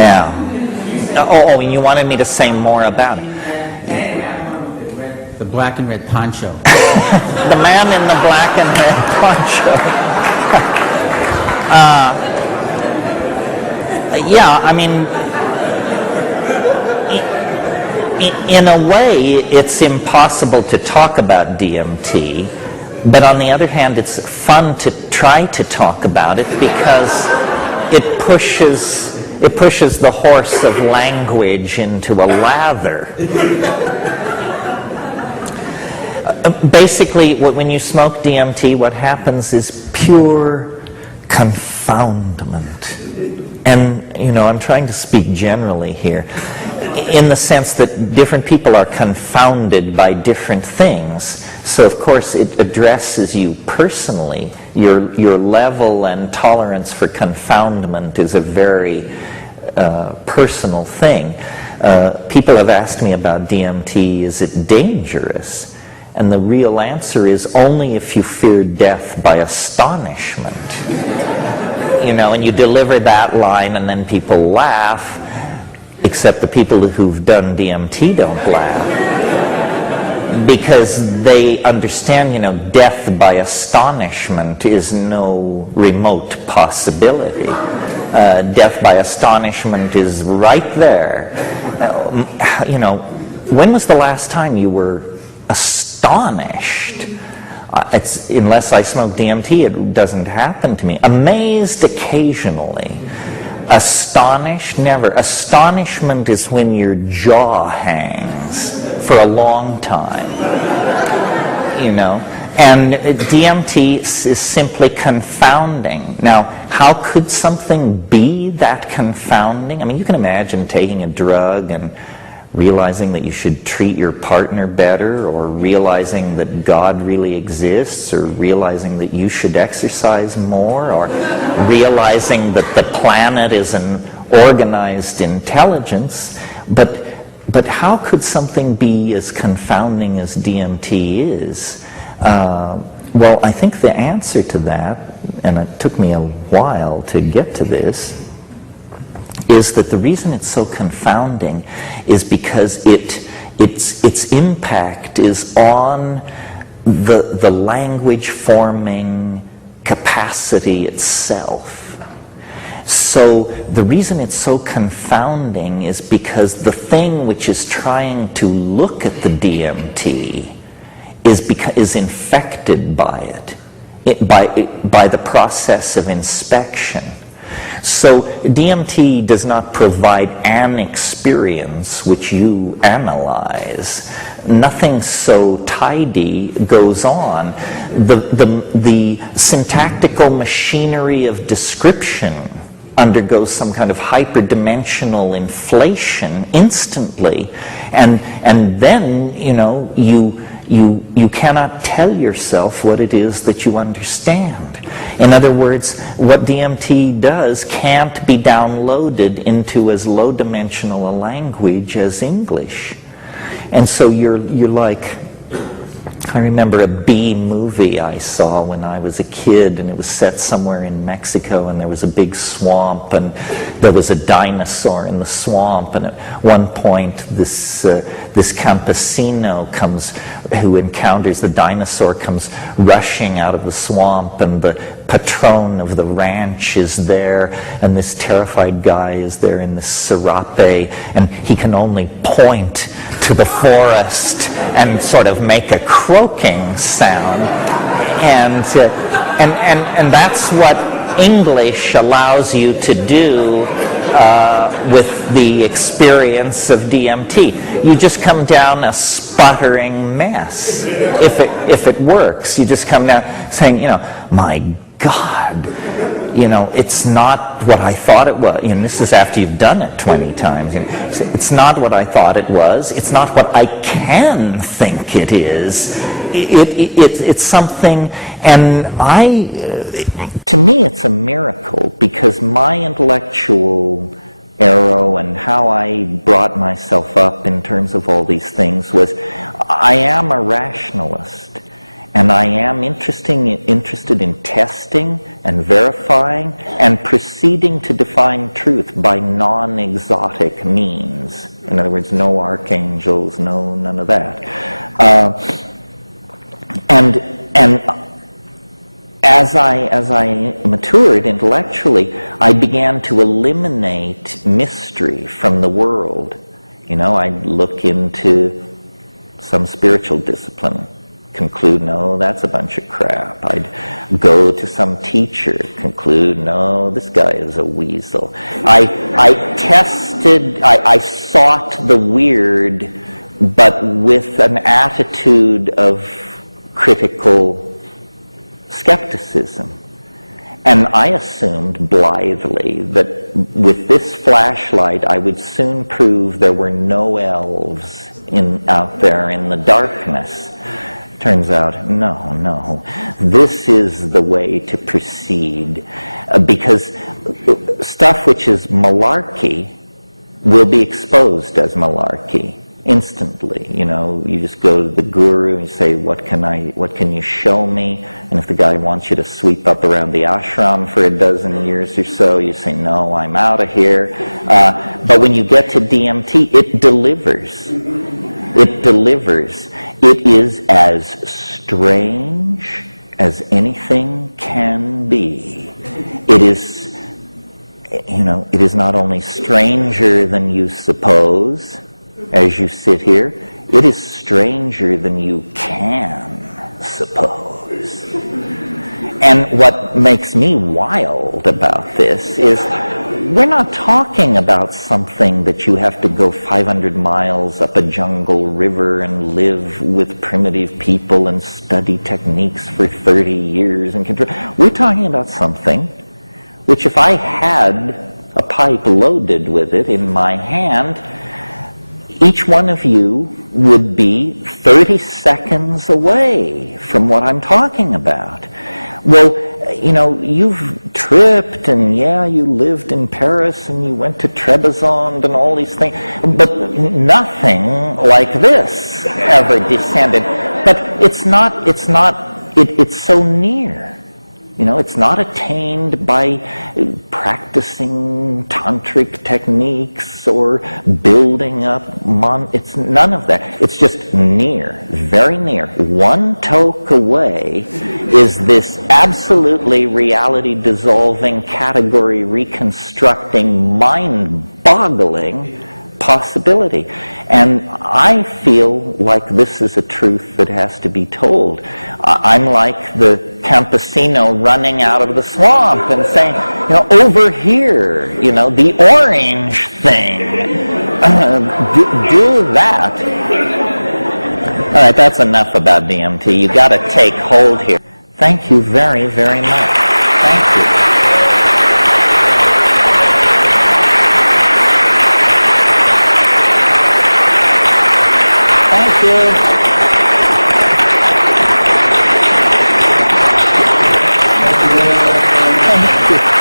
Yeah. Oh, and you wanted me to say more about it. The black and red poncho. The man in the black and red poncho. Yeah, I mean, in a way, it's impossible to talk about DMT, but on the other hand, it's fun to try to talk about it because it pushes the horse of language into a lather. Basically, when you smoke DMT, what happens is pure confoundment. And, I'm trying to speak generally here, in the sense that different people are confounded by different things. So, of course, it addresses you personally. Your level and tolerance for confoundment is a very personal thing. People have asked me about DMT, is it dangerous? And the real answer is only if you fear death by astonishment. And you deliver that line and then people laugh, except the people who've done DMT don't laugh. Because they understand, death by astonishment is no remote possibility. Death by astonishment is right there. When was the last time you were astonished? Unless I smoke DMT, it doesn't happen to me. Amazed occasionally. Astonished, never. Astonishment is when your jaw hangs for a long time. And DMT is simply confounding. Now, how could something be that confounding? I mean, you can imagine taking a drug and realizing that you should treat your partner better, or realizing that God really exists, or realizing that you should exercise more, or realizing that the planet is an organized intelligence. But how could something be as confounding as DMT is? Well, I think the answer to that, and it took me a while to get to this, is that the reason it's so confounding is because its impact is on the language forming capacity itself. So the reason it's so confounding is because the thing which is trying to look at the DMT is infected by it, by the process of inspection. So DMT does not provide an experience which you analyze. Nothing so tidy goes on. The syntactical machinery of description undergoes some kind of hyperdimensional inflation instantly, and then you cannot tell yourself what it is that you understand. In other words, what DMT does can't be downloaded into as low-dimensional a language as English. And so you're like, I remember a B movie I saw when I was a kid, and it was set somewhere in Mexico, and there was a big swamp, and there was a dinosaur in the swamp, and at one point this campesino who encounters the dinosaur comes rushing out of the swamp, and the patron of the ranch is there, and this terrified guy is there in this serape, and he can only point to the forest and sort of make a croaking sound, and that's what English allows you to do with the experience of DMT. You just come down a sputtering mess. If it works, you just come down saying, my God, it's not what I thought it was. This is after you've done it 20 times. It's not what I thought it was. It's not what I can think it is. It's something, and to me, it's a miracle, because my intellectual arrow and how I brought myself up in terms of all these things was, I am a rationalist. And I am interested in testing and verifying and proceeding to define truth by non-exotic means. In other words, no archangels, none of that. And as I matured intellectually, I began to eliminate mystery from the world. I'd look into some spiritual discipline, conclude, no, that's a bunch of crap. I'd go to some teacher, conclude, no, this guy is a weasel. I sought the weird, but with an attitude of critical skepticism. And I assumed blithely that with this flashlight I would soon prove there were no elves out there in the darkness. Turns out, no. This is the way to proceed. Because stuff which is malarkey will be exposed as malarkey instantly. You just go to the guru and say, what can you show me? And if the guy wants you to sweep up around the ashram for a dozen years or so, you say, no, I'm out of here. But when you get to DMT, it delivers. It delivers. It is as strange as anything can be. It is, it is not only stranger than you suppose as you sit here, it is stranger than you can suppose. And what makes me wild about this is we're not talking about something that you have to go 500 miles up a jungle river and live with primitive people and study techniques for 30 years and control. We're talking about something which, if I had a pipe loaded with it in my hand, each one of you would be 30 seconds away from what I'm talking about. Well, you've tripped, and you lived in Paris, and you went to Trebizond and all these things, but nothing like this ever descended. But it's so near. It's not attained by practicing tantric techniques or building up it's none of that. It's just near, very near. One toke away is this absolutely reality-dissolving, category reconstructing, mind-boggling possibility. And I feel like this is a truth that has to be told. I'm like the campesino running out of the swamp and saying, over here, the orange thing, do that. All right, that's enough about DMT. You got to take hold here. Thank you very, very much. Thank you. Thank you. Thank you.